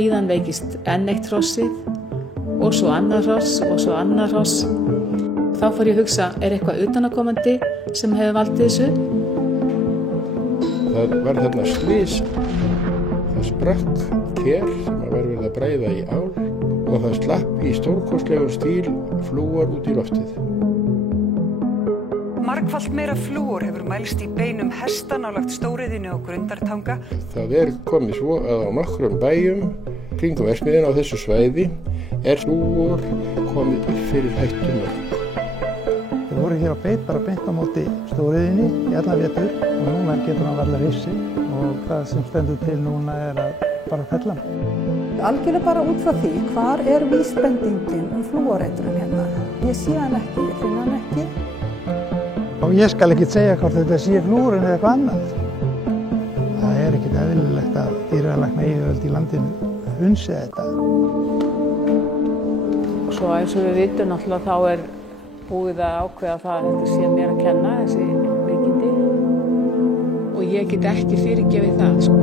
Síðan veikist enn eitt hrossið og svo annað hross og svo annað hross. Þá fór ég að hugsa, er eitthvað utanakomandi sem hefur valdið þessu? Það var þarna slys. Það sprakk ker sem var verið að bræða í ál og það slapp í stórkostlegum stíl flúor út í loftið. Margfalt meira flúor hefur mælst í beinum hesta nálægt stóriðinu á Grundartanga. Það komið svo að á nokkrum bæjum kringum verksmiðjuna á þessu svæði flúor komið upp fyrir hættumörk. Við vorum hér á beit, bara beint á móti stóriðinni í alla vetur og núna getur hann varla reisi og það sem stendur til núna er að bara fella hann. Algjörlega bara út frá því, hvar er vísbendingin flúoreitrun hérna? Ég sé hann ekki, ég finn hann ekki. Og ég skal ekki segja hvort þetta sé flúorinn eða eitthvað annað. Það er ekkert eðlilegt að dýralæknayfirvöld í landinu hunsi þetta. Svo eins og við vitum náttúrulega þá er búið að ákveða það að þetta sé mér að kenna, þessi veikindi. Og ég get ekki fyrirgefið það, sko.